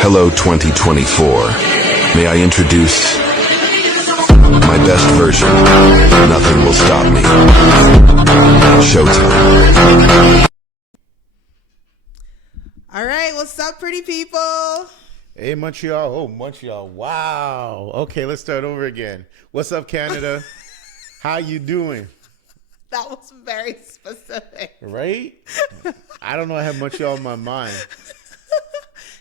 Hello 2024. May I introduce my best version? Nothing will stop me. Showtime. All right, what's up, pretty people? Hey, Montreal. Oh, Montreal. Wow. Okay, let's start over again. What's up, Canada? How you doing? That was very specific. Right? I don't know. I have Montreal in my mind.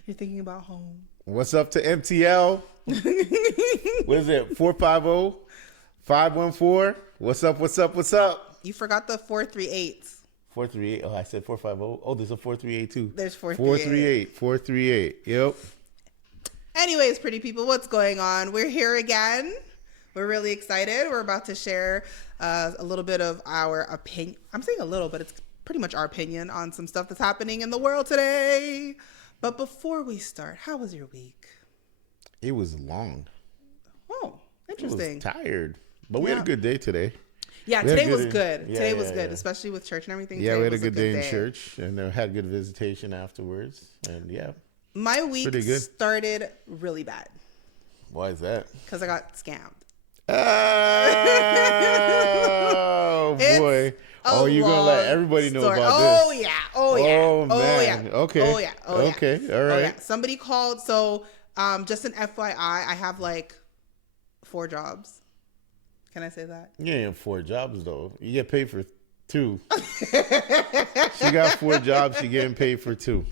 You're thinking about home. What's up to MTL? What is it? 450? 514? What's up? What's up? What's up? You forgot the 438s. 438. Oh, I said 450. Oh, there's a 438 too. There's 438. 438. Yep. Anyways, pretty people, what's going on? We're here again. We're really excited. We're about to share a little bit of our opinion. I'm saying a little, but it's pretty much our opinion on some stuff that's happening in the world today. But before we start, how was your week? It was long. Oh, I interesting. was tired. But we had a good day today. Yeah, We had today a was good- good. yeah, Today yeah, was good, yeah. especially with church and everything. Yeah, Today we had a was good day in church and had good visitation afterwards. And yeah. My week Pretty good. started really bad Why is that? because I got scammed. Oh, It's boy. a Oh, you're going to let long everybody know story. about Oh, this. yeah. Oh, yeah. Oh, Oh, man. yeah. Okay. Oh, yeah. Oh, yeah. Okay. All Oh, right. yeah. Somebody called. So, just an FYI, I have like 4 jobs. Can I say that? You ain't have 4 jobs, though. You get paid for 2. She got 4 jobs. She getting paid for 2.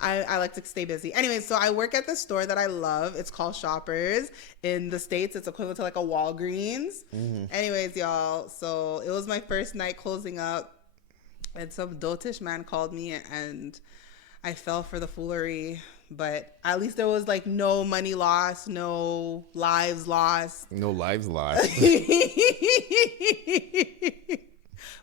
I like to stay busy. Anyway, so I work at the store that I love. It's called Shoppers. In the States, it's equivalent to like a Walgreens. Anyways, y'all, so it was my first night closing up. And some dotish man called me and I fell for the foolery. But at least there was like no money lost, no lives lost. No lives lost.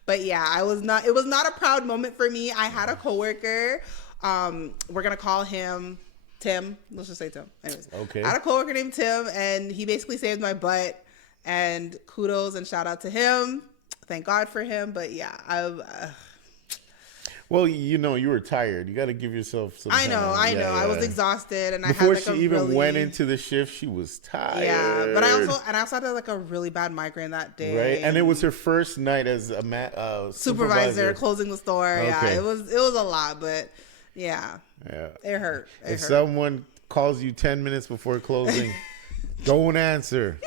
But yeah, it was not a proud moment for me. I had a coworker. We're gonna call him Tim. Let's just say Tim. Anyways, Okay. I had a coworker named Tim, and he basically saved my butt. And kudos and shout out to him. Thank God for him. But yeah, Well, you know, you were tired. You got to give yourself some I know. time. I Yeah, was yeah. exhausted, and Before I had she like a even really, went into the shift, she was tired. yeah. But I also had like a really bad migraine that day. Right, and it was her first night as a supervisor closing the store. Yeah, Okay. it was a lot, but yeah, Yeah. it hurt. If someone calls you 10 minutes before closing, don't answer.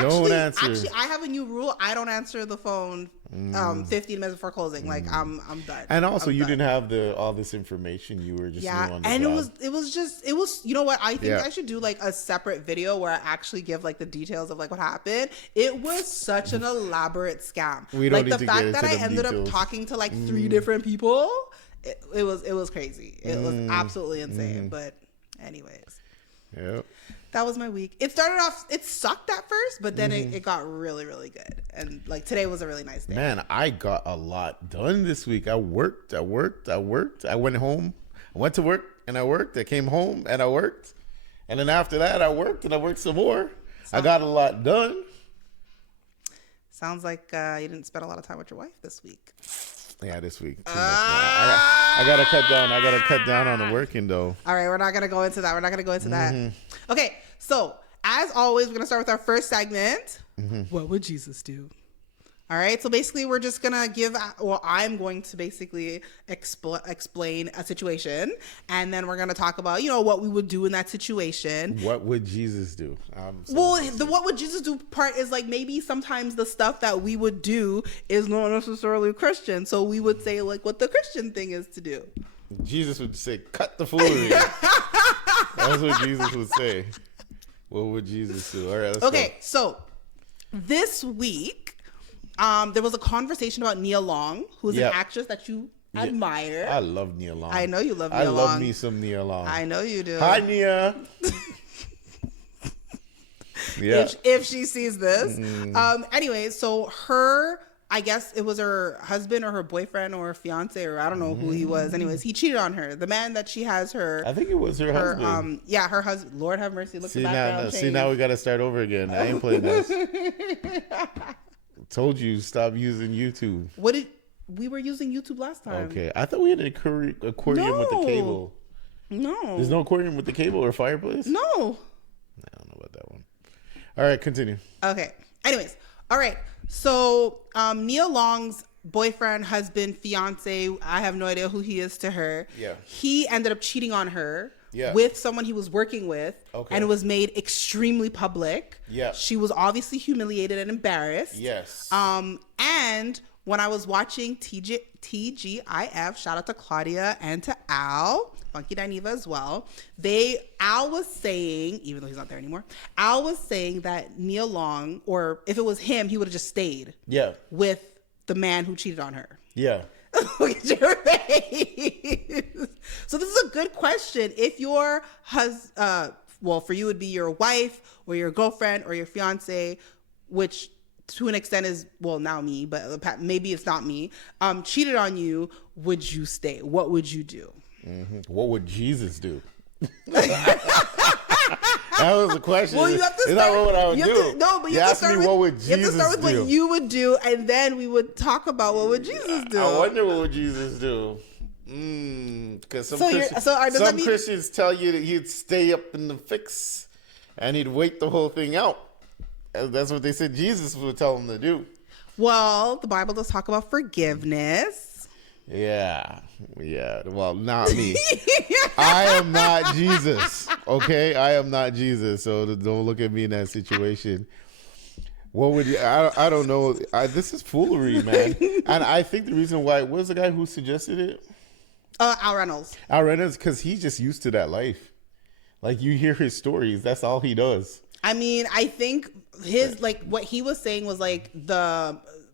Don't answer. Actually, I have a new rule. I don't answer the phone 15 minutes before closing. Like I'm done. And also, I'm you done. didn't have all this information. You were just new on the and job. it was you know what, I think Yeah. I should do like a separate video where I actually give like the details of like what happened. It was such an elaborate scam. We don't like need the to fact get that I into the ended details. up talking to like 3 different people. It was crazy. It was absolutely insane. But anyways, Yep. that was my week. It started off, it sucked at first, but then it got really, really good. And like today was a really nice day. Man, I got a lot done this week. I worked. I went home. I went to work and I worked. I came home and I worked. And then after that, I worked and I worked some more. I got a lot done. Sounds like you didn't spend a lot of time with your wife this week. Yeah, this week. Too much, man. I gotta cut down. I gotta cut down on the working though. All right, we're not going to go into that. Okay, so as always, we're going to start with our first segment. What would Jesus do? All right, so basically we're just going to I'm going to basically explain a situation, and then we're going to talk about, what we would do in that situation. What would Jesus do? The what would Jesus do part is like maybe sometimes the stuff that we would do is not necessarily Christian. So we would say like what the Christian thing is to do. Jesus would say, cut the foolery. That's what Jesus would say. What would Jesus do? All right, let's go. So this week, there was a conversation about Nia Long, who's an actress that you admire. I love Nia Long. I know you love Nia Long. I love me some Nia Long. I know you do. Hi, Nia. Yeah. If she sees this. Anyway, so I guess it was her husband or her boyfriend or fiance or I don't know who he was. Anyways, he cheated on her. The man that she has I think it was her husband. Her husband. Lord have mercy. Look at the background. See, now we got to start over again. I ain't playing this. Told you, stop using YouTube. We were using YouTube last time. Okay. I thought we had an aquarium with the cable. No. There's no aquarium with the cable or fireplace? No. I don't know about that one. All right, continue. Okay. Anyways, all right. So Nia Long's boyfriend, husband, fiance, I have no idea who he is to her. Yeah. He ended up cheating on her Yeah. with someone he was working with. Okay. And it was made extremely public. Yeah. She was obviously humiliated and embarrassed. Yes. And when I was watching TGIF, shout out to Claudia and to Al, Funky Dineva as well. Al was saying, even though he's not there anymore, Al was saying that Nia Long, or if it was him, he would have just stayed Yeah. with the man who cheated on her. Yeah. Look at your face. So this is a good question. If your well, for you would be your wife or your girlfriend or your fiance, which to an extent is, well, now me, but maybe it's not me, cheated on you, would you stay? What would you do? What would Jesus do? That was the question. Well, you have to Is start. that what I would do? No, but you you have to asked start me with what would you have to Jesus start with do. what you would do, and then we would talk about what would Jesus do. I wonder what would Jesus do. Because some, does that mean- Christians tell you that he'd stay up in the fix and he'd wait the whole thing out. And that's what they said Jesus would tell them to do. Well, the Bible does talk about forgiveness. Yeah. Well, not me. I am not Jesus. Okay, I am not Jesus. So don't look at me in that situation. What would you? I don't know. This is foolery, man. And I think the reason why was the guy who suggested it. Al Reynolds. Al Reynolds, because he's just used to that life. Like you hear his stories, that's all he does. I mean, I think what he was saying was like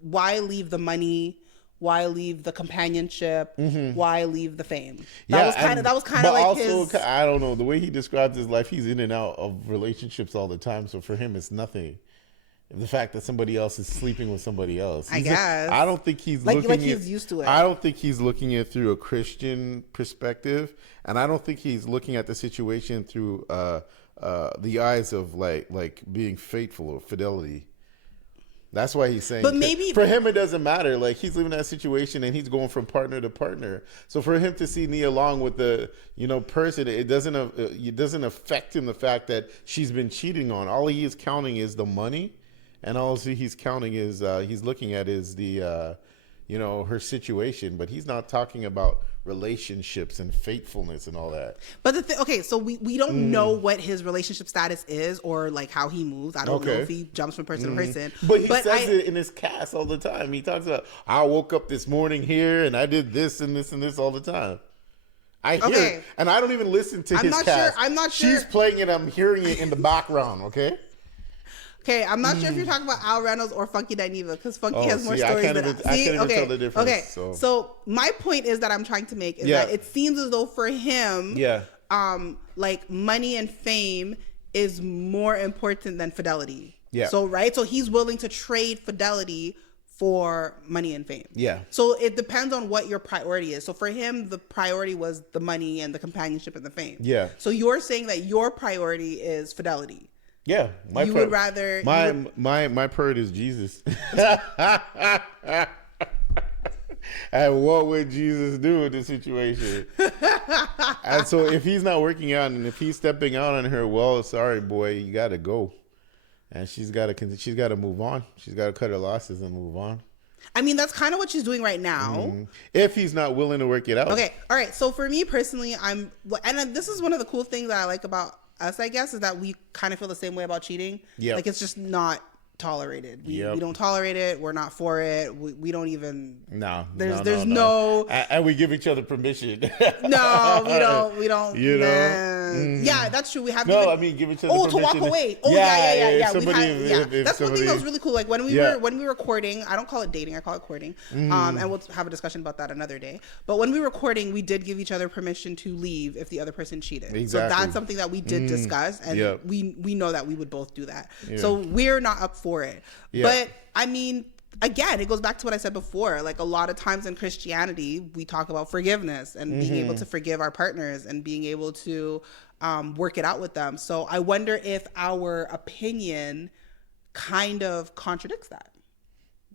why leave the money, why leave the companionship, why leave the fame. That was kind of like also, his. I don't know, the way he describes his life, he's in and out of relationships all the time. So for him, it's nothing. The fact that somebody else is sleeping with somebody else. I guess. I don't think he's Like looking he's used to it. I don't think he's looking at it through a Christian perspective, and I don't think he's looking at the situation through the eyes of like being faithful or fidelity. That's why he's saying. But maybe for him it doesn't matter. Like he's living that situation and he's going from partner to partner. So for him to see Nia Long with the person, it doesn't affect him the fact that she's been cheating on. All he is counting is the money, and all he's counting is he's looking at is the her situation. But he's not talking about relationships and faithfulness and all that. But so we don't know what his relationship status is or like how he moves. I don't know if he jumps from person to person. But he says it in his cast all the time. He talks about, I woke up this morning here and I did this and this and this all the time. I hear it, and I don't even listen to his cast. I'm not sure. She's playing it. I'm hearing it in the background. Okay. Okay, I'm not sure if you're talking about Al Reynolds or Funky Dineva because Funky has more stories than I can't even tell the difference. Okay, so my point is that I'm trying to make is that it seems as though for him, like money and fame is more important than fidelity. Yeah. So he's willing to trade fidelity for money and fame. Yeah. So it depends on what your priority is. So for him, the priority was the money and the companionship and the fame. Yeah. So you're saying that your priority is fidelity. Yeah, my priority is Jesus. And what would Jesus do in this situation? And so if he's not working out and if he's stepping out on her, well, sorry, boy, you got to go. And she's got to move on. She's got to cut her losses and move on. I mean, that's kind of what she's doing right now. If he's not willing to work it out. Okay, all right. So for me personally, and this is one of the cool things that I like about us, I guess, is that we kind of feel the same way about cheating. Yeah, like it's just not tolerated. We don't tolerate it. We're not for it. We don't even. There's no. And we give each other permission. No, we don't. You know. Yeah, that's true. We have. Give each other permission. To walk away. Oh yeah. That's one thing that was really cool. Like when we were courting, I don't call it dating. I call it courting. And we'll have a discussion about that another day. But when we were courting, we did give each other permission to leave if the other person cheated. Exactly. So that's something that we did discuss, and we know that we would both do that. Yeah. So we're not up for it. But I mean, again, it goes back to what I said before. Like a lot of times in Christianity, we talk about forgiveness and being able to forgive our partners and being able to work it out with them. So I wonder if our opinion kind of contradicts that.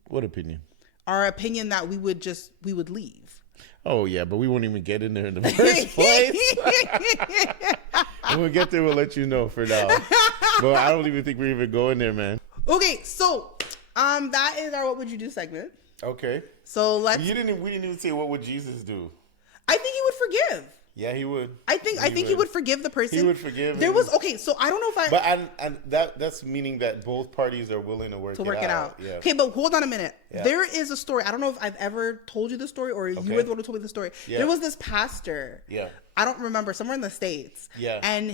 What opinion? Our opinion that we would leave. Oh yeah, but we won't even get in there in the first place. When we get there, we'll let you know for now. But I don't even think we're even going there, man. Okay, so that is our What Would You Do segment. Okay. So We didn't even say what would Jesus do. I think he would forgive. Yeah, he would. I think he would forgive the person. He would forgive. There was so I don't know if I But and that's meaning that both parties are willing to work it out. Yeah. Okay, but hold on a minute. Yeah. There is a story. I don't know if I've ever told you the story or you were the one who told me the story. Yeah. There was this pastor. Yeah. I don't remember, somewhere in the States. Yeah. And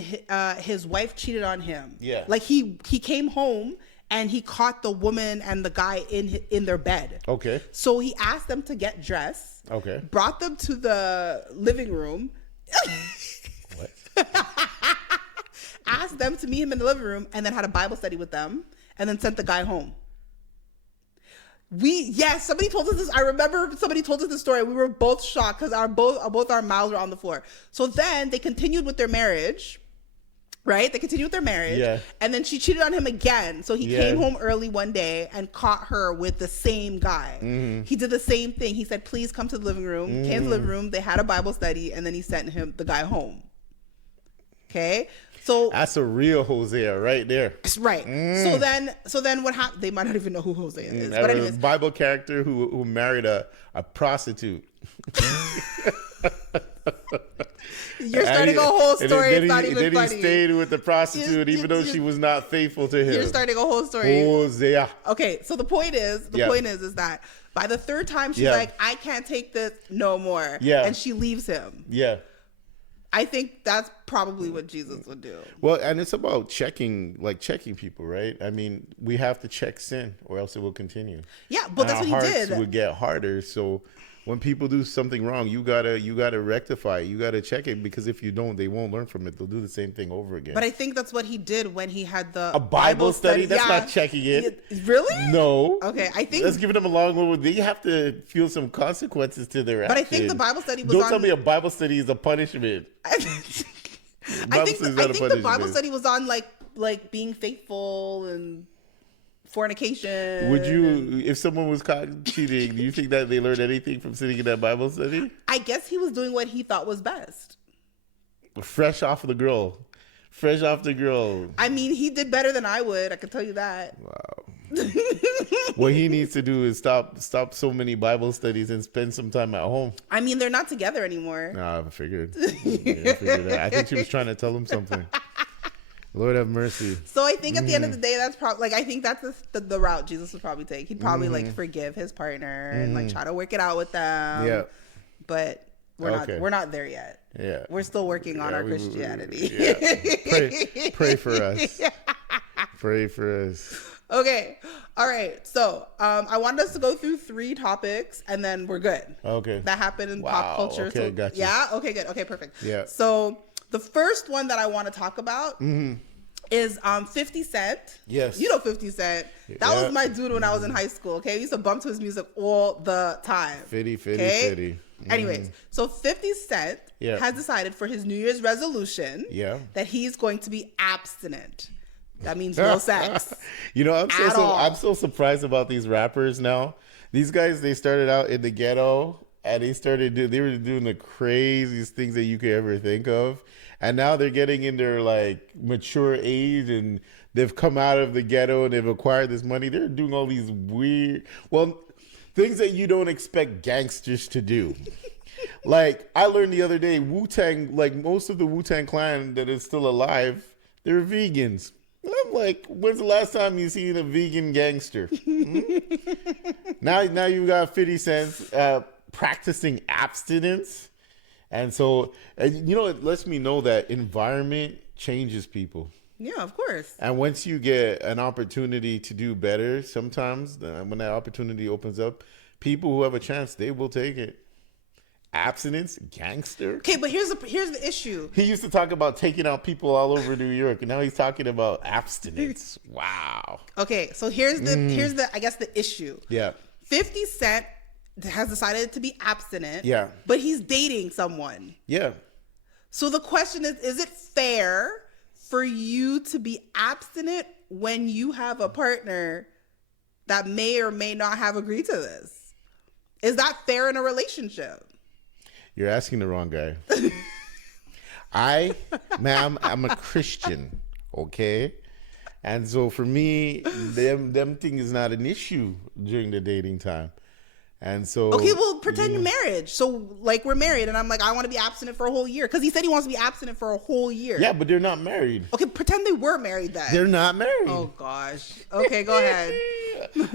his wife cheated on him. Yeah. Like he came home and he caught the woman and the guy in their bed. Okay. So he asked them to get dressed. Okay. Brought them to the living room. What? Asked them to meet him in the living room and then had a Bible study with them and then sent the guy home. Somebody told us this. I remember somebody told us the story. We were both shocked because both our mouths were on the floor. So then they continued with their marriage, right? They continued with their marriage. Yeah. And then she cheated on him again. So he came home early one day and caught her with the same guy. Mm-hmm. He did the same thing. He said, please come to the living room. Mm-hmm. Came to the living room. They had a Bible study and then he sent the guy home. Okay. So that's a real Hosea right there. Right. So then what happened? They might not even know who Hosea is. But anyways, a Bible character who married a prostitute. You're starting a whole story. It's not even funny. He stayed with the prostitute even though she was not faithful to him. You're starting a whole story. Hosea. Okay, so the point is that by the third time she's like, I can't take this no more. Yeah. And she leaves him. Yeah. I think that's probably what Jesus would do. Well, and it's about checking people, right? I mean, we have to check sin or else it will continue. Yeah, but that's what he did. Would get harder. So when people do something wrong, you gotta rectify it. You gotta check it, because if you don't, they won't learn from it. They'll do the same thing over again. But I think that's what he did when he had a Bible study. That's not checking it. Really? No. Okay, I think that's giving them a long way. They have to feel some consequences to their actions. But I think the Bible study was Don't tell me a Bible study is a punishment. I think the Bible study was on like being faithful and fornication. Would you, if someone was caught cheating, do you think that they learned anything from sitting in that Bible study? I guess he was doing what he thought was best. Fresh off the grill. I mean, he did better than I would. I can tell you that. Wow. What he needs to do is stop so many Bible studies and spend some time at home. I mean, they're not together anymore. Nah, I figured that. I think she was trying to tell him something. Lord have mercy. So I think at the end of the day, that's probably I think that's the route Jesus would probably take. He'd probably forgive his partner and try to work it out with them. Yeah. But we're not there yet. Yeah. We're still working on our Christianity. Pray for us. Pray for us. Okay. All right. So I wanted us to go through 3 topics and then we're good. Okay. That happened in pop culture. Okay, so, gotcha. Yeah? Okay, good. Okay, perfect. Yeah. So the first one that I want to talk about is 50 Cent. Yes. You know 50 Cent. That was my dude when I was in high school, okay? I used to bump to his music all the time. Fitty. Anyways, so 50 Cent has decided for his New Year's resolution that he's going to be abstinent. That means no sex. You know, I'm so surprised about these rappers now. These guys, they started out in the ghetto and they were doing the craziest things that you could ever think of. And now they're getting in their like mature age and they've come out of the ghetto and they've acquired this money. They're doing all these weird, things that you don't expect gangsters to do. Like I learned the other day, Wu-Tang, like most of the Wu-Tang clan that is still alive, they're vegans. I'm like, when's the last time you seen a vegan gangster? Now you got 50 Cent practicing abstinence. And so, it lets me know that environment changes people. Yeah, of course. And once you get an opportunity to do better, sometimes when that opportunity opens up, people who have a chance, they will take it. Abstinence, gangster. Okay, but here's the issue. He used to talk about taking out people all over New York, and now he's talking about abstinence. Wow. Okay, so here's the I guess the issue. Yeah. 50 Cent has decided to be abstinent. Yeah. But he's dating someone. Yeah. So the question is it fair for you to be abstinent when you have a partner that may or may not have agreed to this? Is that fair in a relationship? You're asking the wrong guy. Ma'am, I'm a Christian, okay? And so for me, them thing is not an issue during the dating time. And so Okay, well, pretend you're married. So, like, we're married, and I'm like, I want to be abstinent for a whole year. Because he said he wants to be abstinent for a whole year. Yeah, but they're not married. Okay, pretend they were married then. They're not married. Oh, gosh. Okay, go ahead.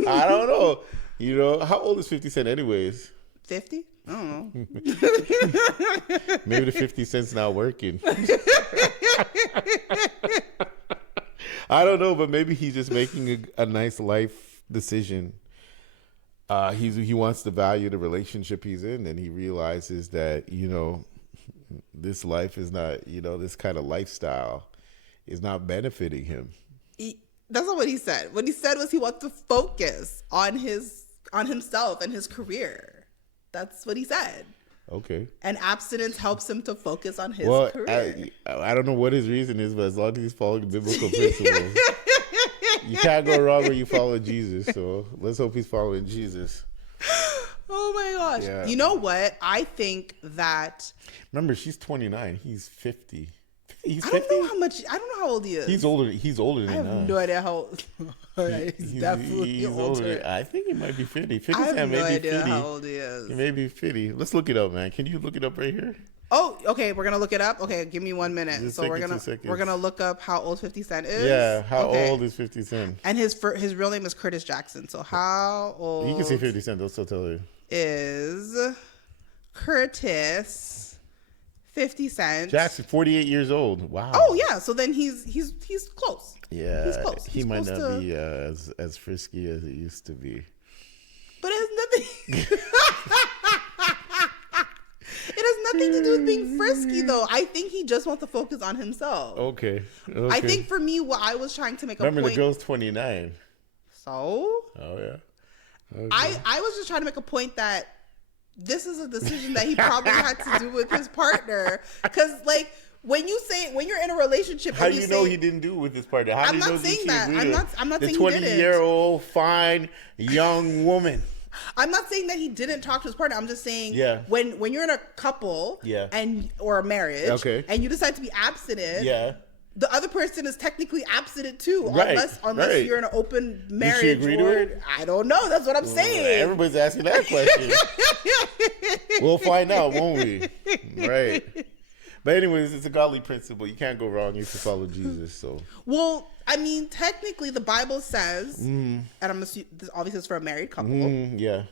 I don't know. You know, how old is 50 Cent anyways? 50? I don't know. Maybe the 50 Cent's not working. I don't know, but maybe he's just making a nice life decision. He wants to value the relationship he's in, and he realizes that, you know, this life is not, you know, this kind of lifestyle is not benefiting him. That's not what he said. What he said was he wants to focus on himself and his career. That's what he said. Okay. And abstinence helps him to focus on his Well, career. I don't know what his reason is, but as long as he's following biblical principles, you can't go wrong when you follow Jesus. So let's hope he's following Jesus. Oh my gosh. Yeah. You know what? I think that Remember, she's 29. He's 50. He's I 50. don't know how old he is. He's older. He's older I than have us. no idea how old. He's definitely he's older. I think he might be 50. 50 I have Cent no may be idea 50. how old he is. He may be 50. Let's look it up, man. Can you look it up right here? Oh, okay. We're gonna look it up. Okay, give me 1 minute. Just So take we're it 2 gonna seconds. look up how old 50 Cent is. Yeah. How Okay. old is 50 Cent? And his real name is Curtis Jackson. So how old You can say 50 Cent. They'll still tell you. is Curtis 50 Cent? Jackson, 48 years old. Wow. Oh yeah. So then he's close. Yeah, He's close. he He's might close not to- be as frisky as it used to be. But it has nothing. It has nothing to do with being frisky, though. I think he just wants to focus on himself. Okay. I think for me, what I was trying to make a Remember, point. the girl's 29. So Oh yeah. Okay. I was just trying to make a point that this is a decision that he probably had to do with his partner, because like when you're in a relationship, How and do you you know say, he didn't do it with his partner? How I'm do you not know saying she that. agreed I'm not the saying he didn't. 20-year-old fine young woman? I'm not saying that he didn't talk to his partner. I'm just saying, Yeah. when you're in a couple, Yeah. or a marriage, Okay. and you decide to be abstinent, Yeah. the other person is technically abstinent too, Right, unless right. you're in an open marriage. agree to or, it? I don't know. That's what I'm saying. Everybody's asking that question. We'll find out, won't we? Right. But anyways, it's a godly principle. You can't go wrong if you follow Jesus. So Well, I mean, technically, the Bible says, and I'm assuming this obviously is for a married couple. yeah.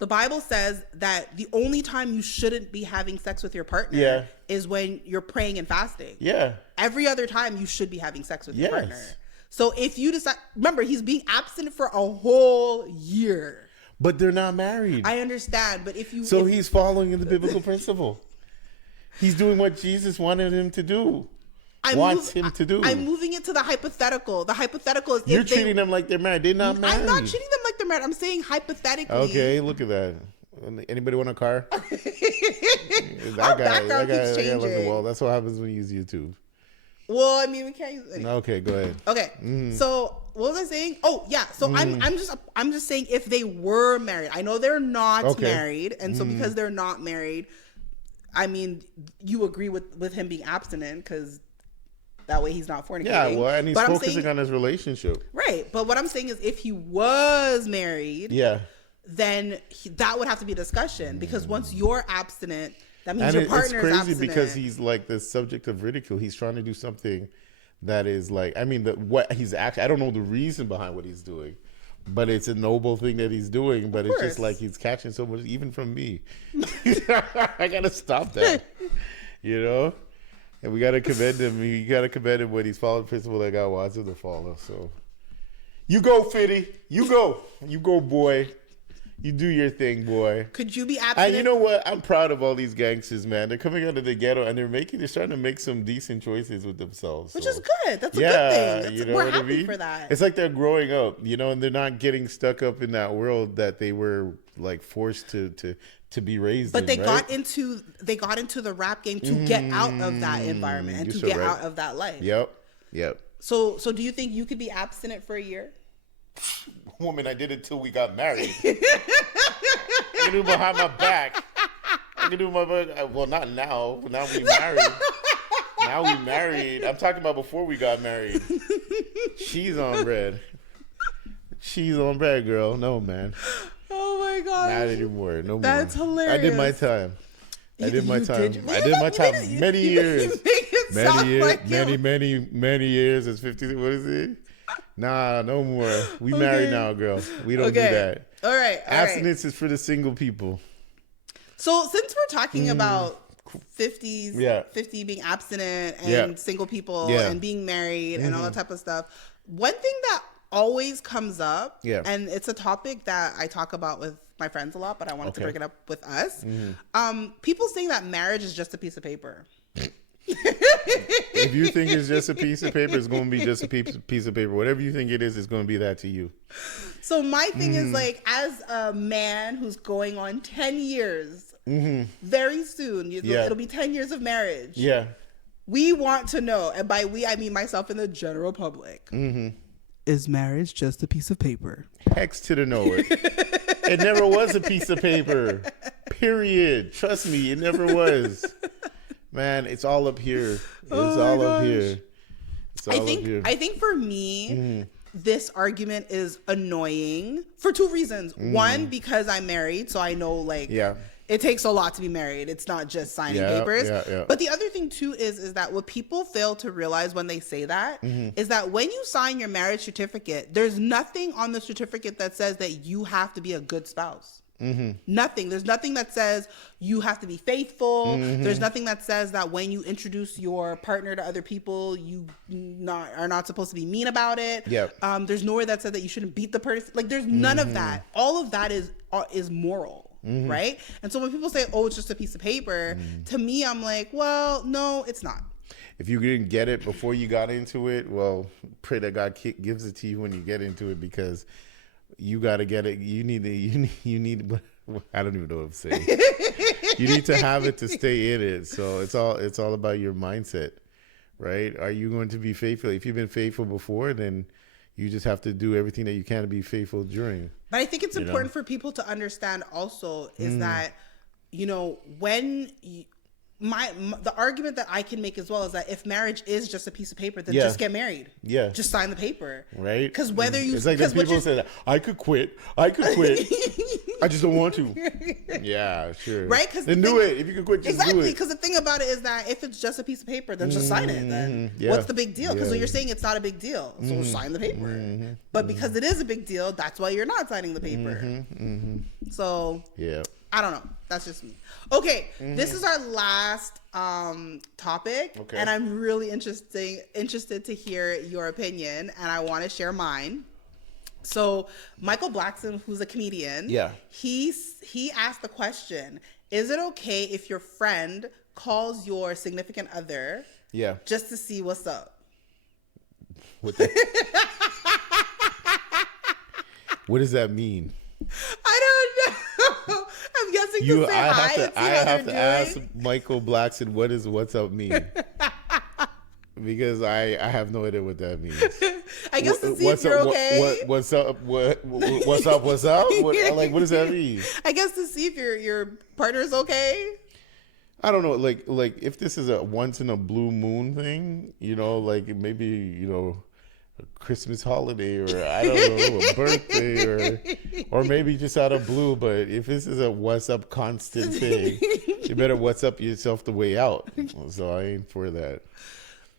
The Bible says that the only time you shouldn't be having sex with your partner Yeah. is when you're praying and fasting. Yeah. Every other time you should be having sex with your Yes. partner. So if you decide, remember, he's being abstinent for a whole year. But they're not married. I understand, but if you So if- he's following the biblical principle. He's doing what Jesus wanted him to do. Wants him to do. I'm moving it to the hypothetical. The hypothetical is You're if they, treating them like they're married. They're not married. I'm not treating them like they're married. I'm saying hypothetically. Okay, look at that. Anybody want a car? Our background keeps look at the changing. wall. That's what happens when you use YouTube. Well, I mean, we can't use it. Okay, go ahead. Okay, so what was I saying? Oh yeah, so I'm just saying if they were married, I know they're not Okay. married, and so because they're not married, I mean, you agree with him being abstinent because that way he's not fornicating. Yeah, well, and he's But I'm focusing saying- on his relationship. right. But what I'm saying is, if he was married, Yeah. then that would have to be a discussion because once you're abstinent, that means And your it's partner is crazy abstinent. because he's like the subject of ridicule. He's trying to do something that is like, I mean, what he's actually, I don't know the reason behind what he's doing, but it's a noble thing that he's doing. But it's just course. like he's catching so much, even from me. I gotta stop that, you know. And we gotta commend him. You gotta commend him when he's following the principle that God wants him to follow. So, you go, Fitty. You go, boy. You do your thing, boy. Could you be abstinent? And you know what? I'm proud of all these gangsters, man. They're coming out of the ghetto and they're starting to make some decent choices with themselves. which so. is good. That's a good thing. You know We're what happy I mean? for that. It's like they're growing up, you know, and they're not getting stuck up in that world that they were like forced to be raised But in. they right? got into the rap game to get out of that environment and you're to so get right. out of that life. Yep. So do you think you could be abstinent for a year? Woman, I did it till we got married. You knew behind my back. I can do my well, not now. Now we married. Now we married. I'm talking about before we got married. Cheese on bread. Cheese on bread, girl. No, man. Oh my god. Not anymore. No more. That's hilarious. I did my time. I did my You time. did- I did my time. Many years. You make it Many sound years. like Many years. It's 50. What is it? Nah, no more. We married now, girl. We don't do that. All right. Abstinence is for the single people. So since we're talking about 50s, Yeah. 50 being abstinent and Yeah. single people Yeah. and being married and all that type of stuff, one thing that always comes up, Yeah. and it's a topic that I talk about with my friends a lot, but I wanted to Okay. bring it up with us. People saying that marriage is just a piece of paper. If you think it's just a piece of paper, it's going to be just a piece of paper. Whatever you think it is, it's going to be that to you. So my thing is, like, as a man who's going on 10 years, very soon, Yeah. it'll be 10 years of marriage. Yeah. We want to know, and by we, I mean myself and the general public. Is marriage just a piece of paper? Hex to the no. It never was a piece of paper. Period. Trust me, it never was. Man, it's all up here. It's all up here. It's all up here. I think for me, this argument is annoying for two reasons. One, because I'm married, so I know, like, Yeah. it takes a lot to be married. It's not just signing Yeah, papers. yeah. But the other thing too is that what people fail to realize when they say that is that when you sign your marriage certificate, there's nothing on the certificate that says that you have to be a good spouse. Nothing. There's nothing that says you have to be faithful. There's nothing that says that when you introduce your partner to other people, you are not supposed to be mean about it. Yep. There's nowhere that says that you shouldn't beat the person. Like, there's none of that. All of that is moral. Right? And so when people say, oh, it's just a piece of paper, to me, I'm like, well, no, it's not. If you didn't get it before you got into it, well, pray that God gives it to you when you get into it, because you got to get it. You need I don't even know what I'm saying. You need to have it to stay in it. So it's all about your mindset, right? Are you going to be faithful? If you've been faithful before, then you just have to do everything that you can to be faithful during. But I think it's important for people to understand also is that, when the argument that I can make as well is that if marriage is just a piece of paper, then just get married. Yeah. Just sign the paper. Right? Because whether you... It's like the people say that, I could quit. I just don't want to. Yeah, sure. Right? Then do it. If you could quit, just do exactly, it. because the thing about it is that if it's just a piece of paper, then just sign it. Then what's the big deal? Because you're saying it's not a big deal, so sign the paper. But because it is a big deal, that's why you're not signing the paper. So Yeah. I don't know. That's just me. Okay, this is our last topic, Okay. and I'm really interested to hear your opinion, and I want to share mine. So Michael Blackson, who's a comedian, he asked the question: is it okay if your friend calls your significant other just to see what's up? What does that mean? I don't know. I'm guessing to say hi and see I how have they're to ask doing. Michael Blackson, what is what's up mean? Because I have no idea what that means. I guess to see if you're okay. What's up? What's up? What's up? What does that mean? I guess to see if your partner's okay. I don't know. Like if this is a once in a blue moon thing, like maybe a Christmas holiday, or I don't know, a birthday, or maybe just out of blue. But if this is a what's up constant thing, you better what's up yourself the way out. So I ain't for that.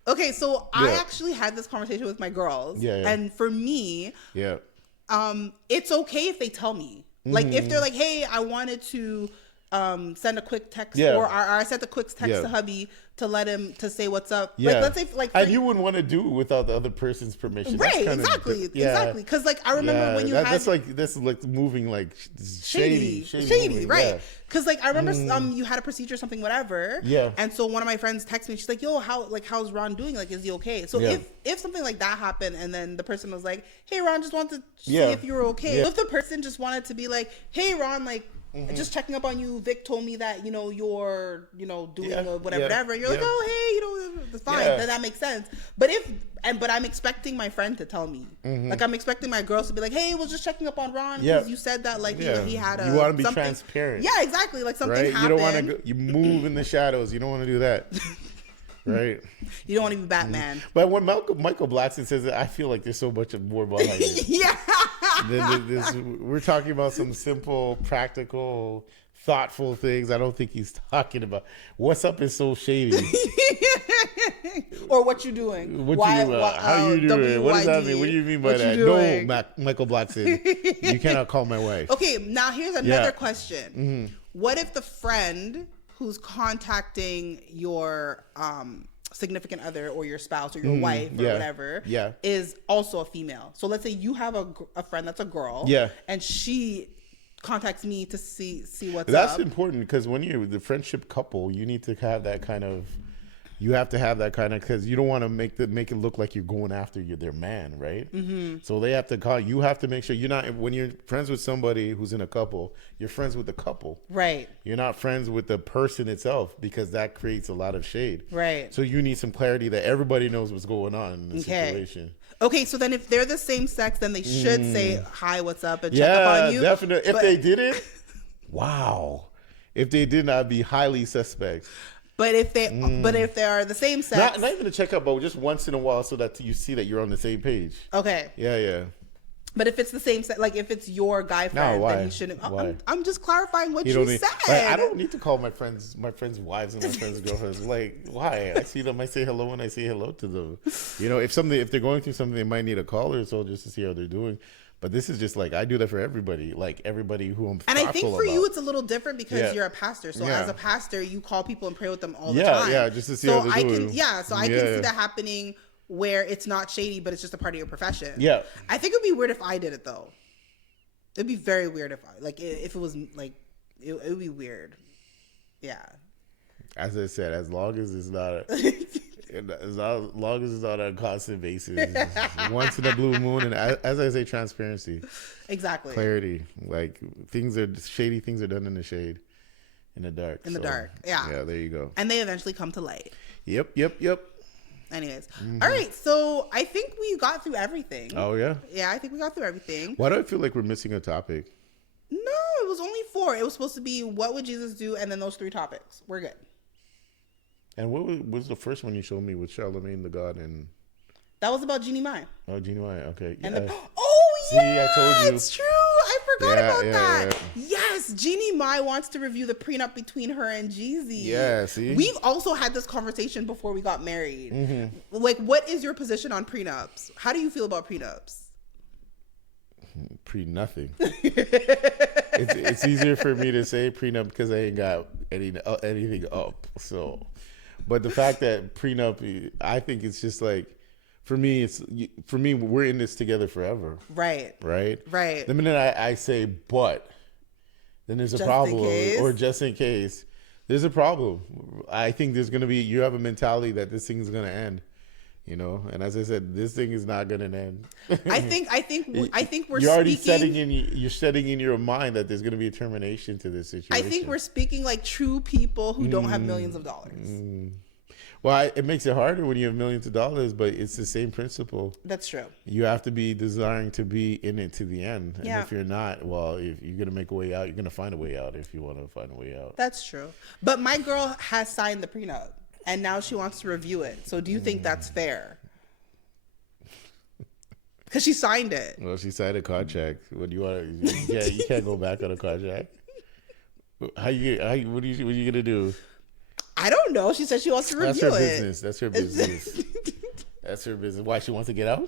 Okay, so I actually had this conversation with my girls, and for me, it's okay if they tell me. Like if they're like, "Hey, I wanted to send a quick text," or I sent a quick text to hubby to let him to say what's up. Yeah. Like let's say and you wouldn't want to do it without the other person's permission. Right? That's Exactly. Because like I remember when you had that's like moving like shady moving, right? Because like I remember you had a procedure or something, whatever. Yeah. And so one of my friends texted me. She's like, "Yo, how's Ron doing? Like, is he okay?" So if something like that happened, and then the person was like, "Hey, Ron, just wanted to see if you were okay." If the person just wanted to be like, "Hey, Ron, like." Just checking up on you. Vic told me that you're doing whatever. You're like, oh hey, it's fine. Then that makes sense. But if but I'm expecting my friend to tell me. Like, I'm expecting my girls to be like, hey, was just checking up on Ron because you said that, like, he had a... You want to be something. transparent. Yeah, exactly. Like, something right? happened. You don't want to you move in the shadows. You don't want to do that. Right? You don't want to be Batman. But when Michael Blackson says that, I feel like there's so much more behind it. Yeah. We're talking about some simple, practical, thoughtful things. I don't think he's talking about what's up is so shady. Or what you doing? How you doing? What does that mean? What do you mean by that? Doing? No, Michael Blackson, you cannot call my wife. Okay, now here's another question. What if the friend who's contacting your significant other or your spouse or your wife or whatever is also a female? So let's say you have a friend that's a girl, and she contacts me to see what's up. That's important because when you're the friendship couple, you need to have that kind of. You have to have that kind of, because you don't want to make it look like you're going after their man, right? So they have to call. You have to make sure you're not, when you're friends with somebody who's in a couple, you're friends with the couple, right? You're not friends with the person itself, because that creates a lot of shade, right? So you need some clarity that everybody knows what's going on in the situation. Okay, so then if they're the same sex, then they should say hi, what's up, and check up on you. Yeah, definitely. If they didn't, wow. If they did not, be highly suspect. But if they are the same sex, not even to check up, but just once in a while, so that you see that you're on the same page. Okay. Yeah. But if it's the same sex, like if it's your guy friend, then he shouldn't. I'm just clarifying what you said. Like, I don't need to call my friends' wives and my friends' girlfriends. Like, why? I see them, I say hello, and I say hello to them. If they're going through something, they might need a call or so just to see how they're doing. But this is just like, I do that for everybody, like everybody who I'm thoughtful about. And I think for you, it's a little different because you're a pastor. So as a pastor, you call people and pray with them all the time. Yeah, just to see how they're doing. So I can see that happening where it's not shady, but it's just a part of your profession. Yeah. I think it'd be weird if I did it though. It'd be very weird if it was like, it would be weird. Yeah. As I said, as long as it's not... As long as it's on a constant basis, once in a blue moon, and as I say, transparency, exactly, clarity. Like shady things are done in the shade, in the dark. The dark, yeah. There you go. And they eventually come to light. Yep. Anyways, all right. So I think we got through everything. Oh yeah. Yeah, I think we got through everything. Why do I feel like we're missing a topic? No, it was only 4. It was supposed to be what would Jesus do, and then those 3 topics. We're good. And what was the first one you showed me with Charlemagne the God and? That was about Jeannie Mai. Oh, Jeannie Mai. Okay. And yeah. See, I told you. It's true. I forgot about that. Yeah. Yes, Jeannie Mai wants to review the prenup between her and Jeezy. Yeah. See, we've also had this conversation before we got married. Like, what is your position on prenups? How do you feel about prenups? Nothing. It's easier for me to say prenup because I ain't got anything up. So. But the fact that prenup, I think it's just like, for me, we're in this together forever. Right. The minute I say but, then there's a problem, or just in case, there's a problem. I think there's gonna be. You have a mentality that this thing is gonna end. And as I said, this thing is not gonna end. I think we're. You're already setting in your mind that there's gonna be a termination to this situation. I think we're speaking like true people who don't have millions of dollars. Well, it makes it harder when you have millions of dollars, but it's the same principle. That's true. You have to be desiring to be in it to the end. And if you're not, well, if you're gonna make a way out, you're gonna find a way out. If you want to find a way out. That's true. But my girl has signed the prenup. And now she wants to review it. So do you think that's fair? Because she signed it. Well, she signed a contract. What do you want? You can't go back on a contract. What are you gonna do? I don't know. She said she wants to review it. That's her business. That's her business. Why, she wants to get out?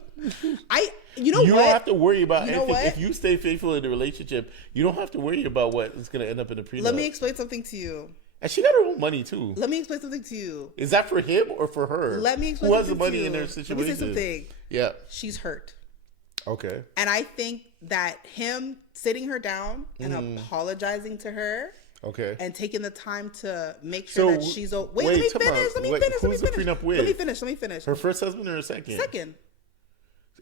You don't have to worry about anything. If you stay faithful in the relationship, you don't have to worry about what is going to end up in the prenup. Let me explain something to you. And she got her own money too. Let me explain something to you. Is that for him or for her? Let me explain something to you. Who has the money in their situation? Let me say something. Yeah. She's hurt. Okay. And I think that him sitting her down and apologizing to her. Okay. And taking the time to make sure that she's Let me finish. Who's the prenup with? Let me finish. Her first husband or her second? Second.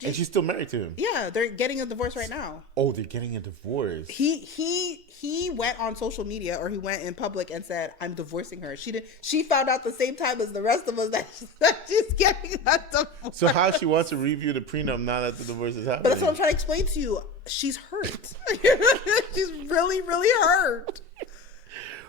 And she's still married to him. Yeah, they're getting a divorce right now. Oh, they're getting a divorce. He went on social media, or he went in public and said, "I'm divorcing her." She found out the same time as the rest of us that she's getting a divorce. So how she wants to review the prenup now that the divorce is happening? But that's what I'm trying to explain to you. She's hurt. She's really, really hurt.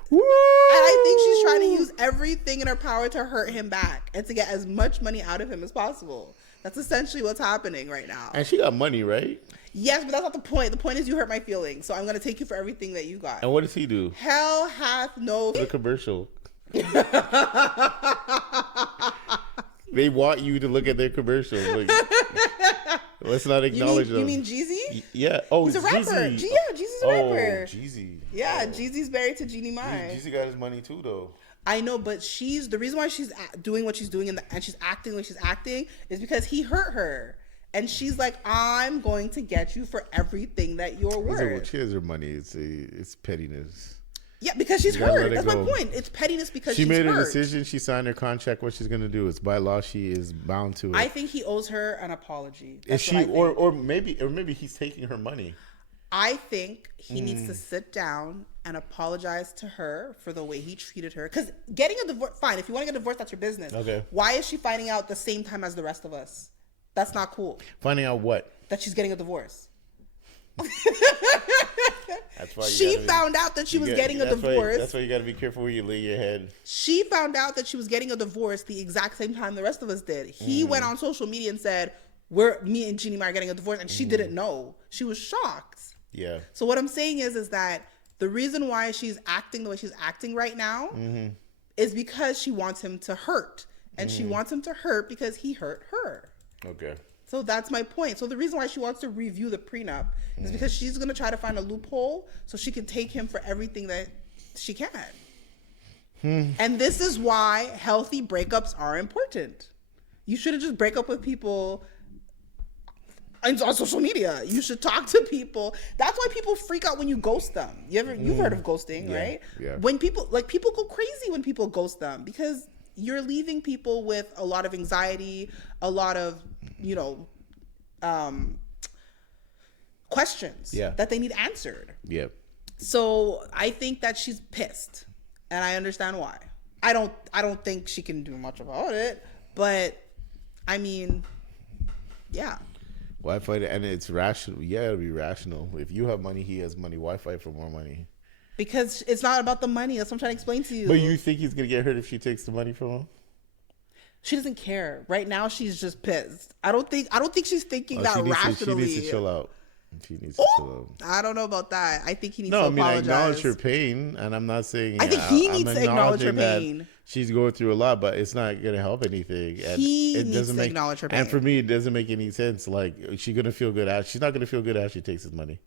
Woo! And I think she's trying to use everything in her power to hurt him back and to get as much money out of him as possible. That's essentially what's happening right now. And she got money, right? Yes, but that's not the point. The point is you hurt my feelings, so I'm going to take you for everything that you got. And what does he do? Hell hath no... The commercial. They want you to look at their commercials. Like, let's not acknowledge them. You mean Jeezy? Yeah. Oh, He's a rapper. Jeezy. Jeezy's a rapper. Jeezy. Yeah, Jeezy's married to Jeannie Mai. Jeezy got his money too, though. I know, but the reason why she's doing what she's doing and she's acting like she's acting is because he hurt her. And she's like, I'm going to get you for everything that you're worth. She has her money. It's pettiness. Yeah, because she's hurt. That's my point. It's pettiness because she's hurt. She made a decision. She signed her contract. What she's going to do. It's by law. She is bound to it. I think he owes her an apology. Is she, or maybe he's taking her money. I think he needs to sit down and apologize to her for the way he treated her. Because getting a divorce, fine. If you want to get a divorce, that's your business. Okay. Why is she finding out the same time as the rest of us? That's not cool. Finding out what? That she's getting a divorce. That's why she found out that she was getting a divorce. That's why you got to be careful where you lay your head. She found out that she was getting a divorce the exact same time the rest of us did. He went on social media and said, me and Jeannie Mai are getting a divorce, and she didn't know. She was shocked. Yeah. So what I'm saying is that the reason why she's acting the way she's acting right now is because she wants him to hurt. And she wants him to hurt because he hurt her. Okay. So that's my point. So the reason why she wants to review the prenup is because she's going to try to find a loophole so she can take him for everything that she can. And this is why healthy breakups are important. You shouldn't just break up with people on social media. You should talk to people. That's why people freak out when you ghost them. You've heard of ghosting, right? Yeah. When people go crazy when people ghost them because you're leaving people with a lot of anxiety, a lot of, questions that they need answered. Yeah. So I think that she's pissed, and I understand why. I don't think she can do much about it, but I mean, yeah. Why fight it? And it's rational. Yeah, it'll be rational. If you have money, he has money. Why fight for more money? Because it's not about the money. That's what I'm trying to explain to you. But you think he's gonna get hurt if she takes the money from him? She doesn't care. Right now, she's just pissed. I don't think she's thinking that rationally. She needs to chill out. She needs to chill out. I don't know about that. I think he needs to apologize. I acknowledge her pain, and I'm not saying. I think he needs to acknowledge her pain. She's going through a lot, but it's not gonna help anything. And he needs to acknowledge her pain. And for me, it doesn't make any sense. Like, she's gonna feel good she's not gonna feel good after she takes his money.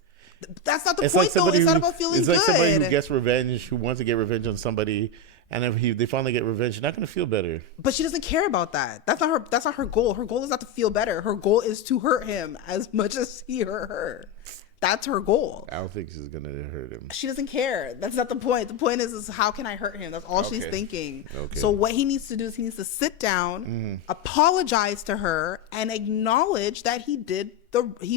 That's not the point, though. It's not about feeling good. It's like somebody who gets revenge, who wants to get revenge on somebody, and if they finally get revenge, they're not going to feel better. But she doesn't care about that. That's not her goal. Her goal is not to feel better. Her goal is to hurt him as much as he hurt her. That's her goal. I don't think she's going to hurt him. She doesn't care. That's not the point. The point is how can I hurt him? That's all she's thinking. Okay. So what he needs to do is he needs to sit down, apologize to her, and acknowledge that he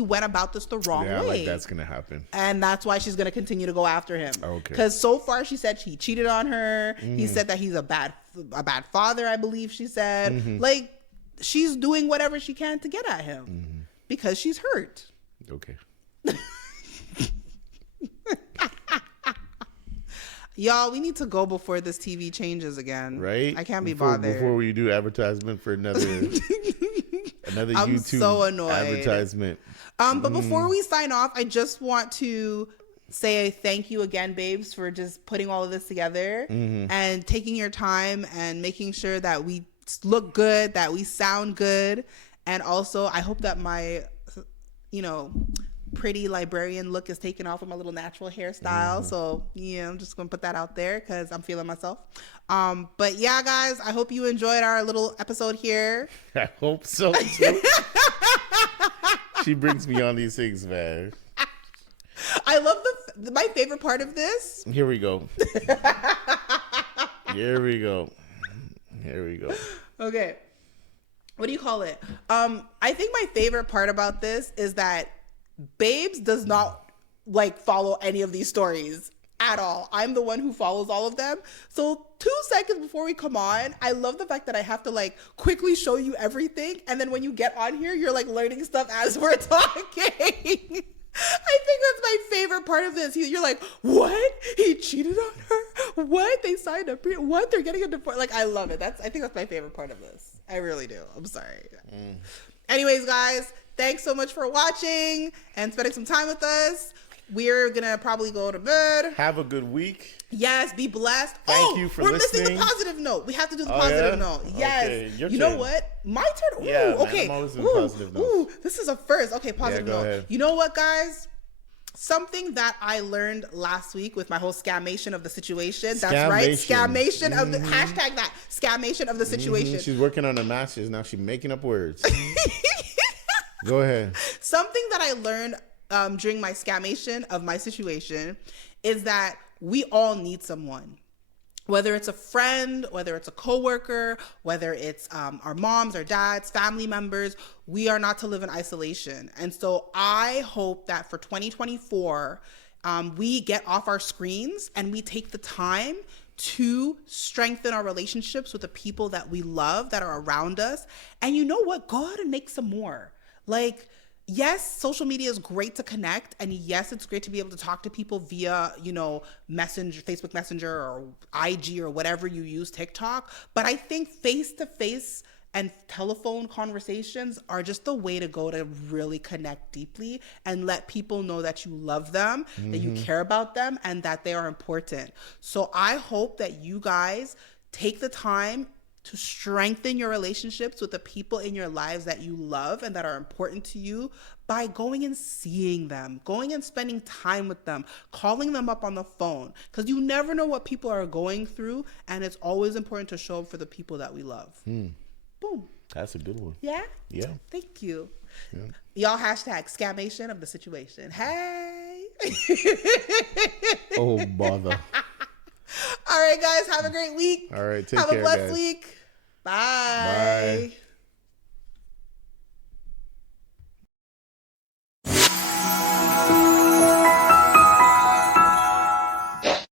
went about this the wrong way. Yeah, like that's going to happen. And that's why she's going to continue to go after him. Okay. Because so far she said he cheated on her. He said that he's a bad father, I believe she said. Like, she's doing whatever she can to get at him because she's hurt. Okay. Y'all, we need to go before this TV changes again. Right? I can't be bothered. Before we do advertisement for another YouTube advertisement. But before we sign off, I just want to say thank you again, babes, for just putting all of this together and taking your time and making sure that we look good, that we sound good. And also, I hope that my, pretty librarian look is taken off with my little natural hairstyle. So yeah, I'm just gonna put that out there because I'm feeling myself. But yeah, guys, I hope you enjoyed our little episode here. I hope so too. She brings me on these things, man. I love my favorite part of this. Here we go. Here we go. Okay, what do you call it? I think my favorite part about this is that Babes does not follow any of these stories at all. I'm the one who follows all of them. So 2 seconds before we come on, I love the fact that I have to like quickly show you everything. And then when you get on here, you're like learning stuff as we're talking. I think that's my favorite part of this. You're like, what? He cheated on her? What? They signed a what? They're getting a divorce. Like, I love it. I think that's my favorite part of this. I really do. I'm sorry. Anyways, guys, thanks so much for watching and spending some time with us. We're gonna probably go to bed. Have a good week. Yes, be blessed. Thank you for we're listening. missing the positive note. We have to do the positive note. Yes. Okay, your you turn. know what? My turn. Ooh, Yeah, man, okay. I'm always doing positive notes. Ooh, this is a first. Okay, positive go note. ahead. You know what, guys? Something that I learned last week with my whole scamation of the situation. That's right. Scamation. Scamation of the hashtag that scamation of the situation. She's working on her masters now. She's making up words. Go ahead. Something that I learned during my scamation of my situation is that we all need someone. Whether it's a friend, whether it's a coworker, whether it's our moms, our dads, family members, we are not to live in isolation. And so I hope that for 2024, we get off our screens and we take the time to strengthen our relationships with the people that we love, that are around us. And you know what? Go out and make some more. Like, yes, social media is great to connect. And yes, it's great to be able to talk to people via, Messenger, Facebook Messenger or IG or whatever you use, TikTok. But I think face-to-face and telephone conversations are just the way to go to really connect deeply and let people know that you love them, that you care about them, and that they are important. So I hope that you guys take the time to strengthen your relationships with the people in your lives that you love and that are important to you by going and seeing them, going and spending time with them, calling them up on the phone, because you never know what people are going through, and it's always important to show up for the people that we love. Boom. That's a good one. Yeah? Yeah. Thank you. Yeah. Y'all hashtag scamation of the situation. Hey. Oh, bother. All right, guys. Have a great week. All right. Take have care, a blessed guys. week. Bye. Bye.